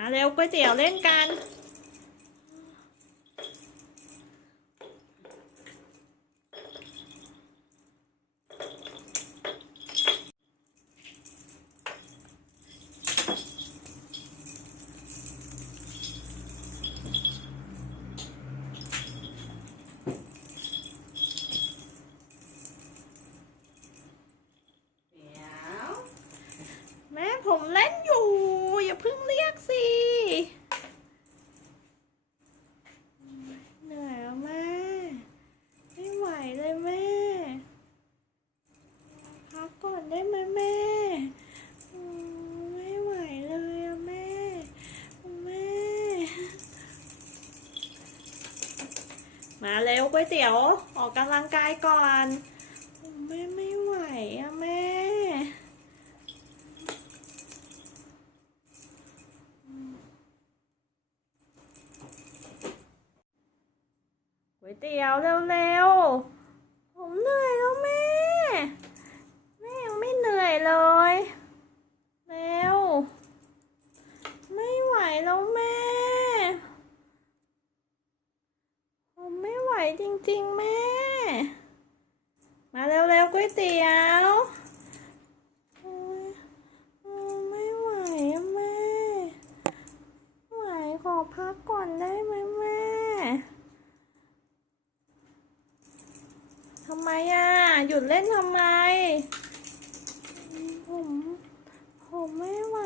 มาเร็วก๋วยเตี๋ยวเล่นกัน แม่ผมเล่นอยู่ อย่าเพิ่งรีกสิ เหนื่อยแล้วแม่ ไม่ไหวเลยแม่ พักก่อนได้ไหมแม่อืมไม่ไหวเลยอะแม่ แม่ มาเร็วก๋วยเตี๋ยว ออกกำลังกายก่อนแม่ไม่ไหวอะแม่ก๋วยเตี๋ยวเร็วๆ ผมเหนื่อยแล้วแม่ แม่ยังไม่เหนื่อยเลย เร็ว ไม่ไหวแล้วแม่ ผมไม่ไหว จริง ๆ แม่ มาเร็วๆก๋วยเตี๋ยวไม่ไหวแม่ ไหวขอพักก่อนได้ไหมแม่ทำไมอะ หยุดเล่นทำไม ผม ผมไม่ไหว